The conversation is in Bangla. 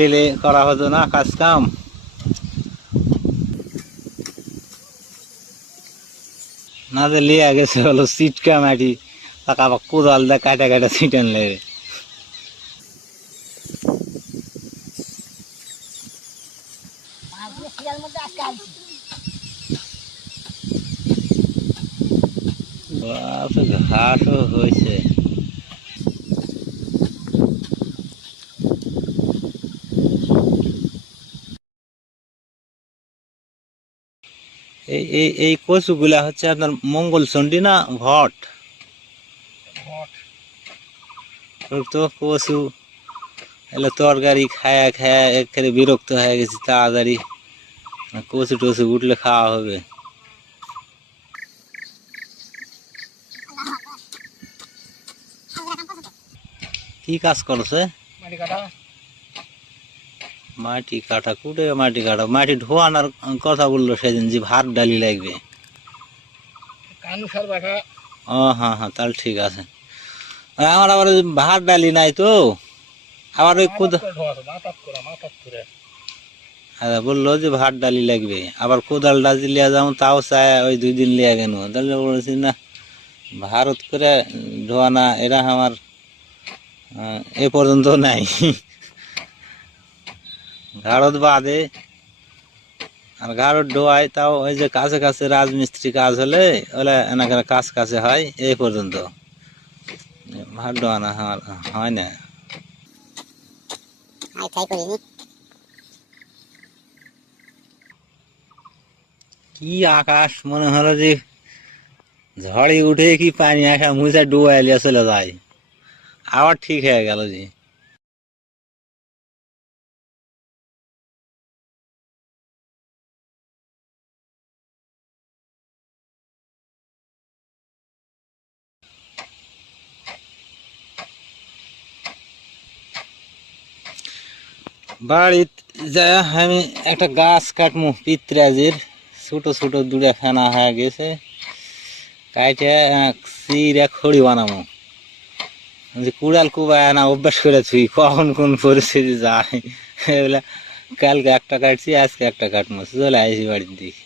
দিলে করা হতো না কাজ কাম। না যে লিয়া গেছে হলো সিটকা মাটি টাকা কোদাল দা কাটা কাটা ছিটান লেগে। ঘাসও হয়েছে। এই এই এই কচুগুলা হচ্ছে আপনার মঙ্গলচণ্ডী না ভট? তো কচু এলে তরকারি খায়া খায়া একেবারে বিরক্ত হয়ে গেছি, তাড়াতাড়ি কচু টচু উঠলে খাওয়া হবে। কি কাজ করছে? মাটি কাটা কুটে মাটি কাটা মাটি ঢোয়ানোর কথা বললো সেদিন, যে ভাত ডালি লাগবে। ও হ্যাঁ হ্যাঁ, তাহলে ঠিক আছে। আমার আবার ভাত ডালি নাই তো, আবার ওই বললো যে ভাত ডালি লাগবে, আবার কোদাল ডাজি লিয়া যাবো, তাও চায় ওই 2 দিন লিয়া কেন। তাহলে বলেছি না, ভারত করে ঢোয়ানা এরা আমার এ পর্যন্ত নাই। ঘাড়ত বাদে আর ঘাড়ত ঢোয়ায়, তাও ওই যে কাছে কাছে রাজমিস্ত্রি কাজ হলে ওলে এনাকে কাজ কাছে হয়, এই পর্যন্ত ভাত ঢোয়ানা আমার হয় না। কি আকাশ, মনে হলো যে ঝড়ে উঠে কি পানি আসা মুছে ডুবাইলিয়া চলে যায়, আবার ঠিক হয়ে গেল যে। বাড়িতে যা আমি একটা গাছ কাটমু, পিত্রাজের ছোট ছোট 2টা ফেনা হয়ে গেছে, কাইটে চিরা খড়ি বানাবো। যে কুড়াল কুবায় না অভ্যাস করেছি, কখন কোন পরিস্থিতি যায় এগুলা। কালকে একটা কাটছি, আজকে একটা কাটবো, চলে আসি বাড়ির দিকে।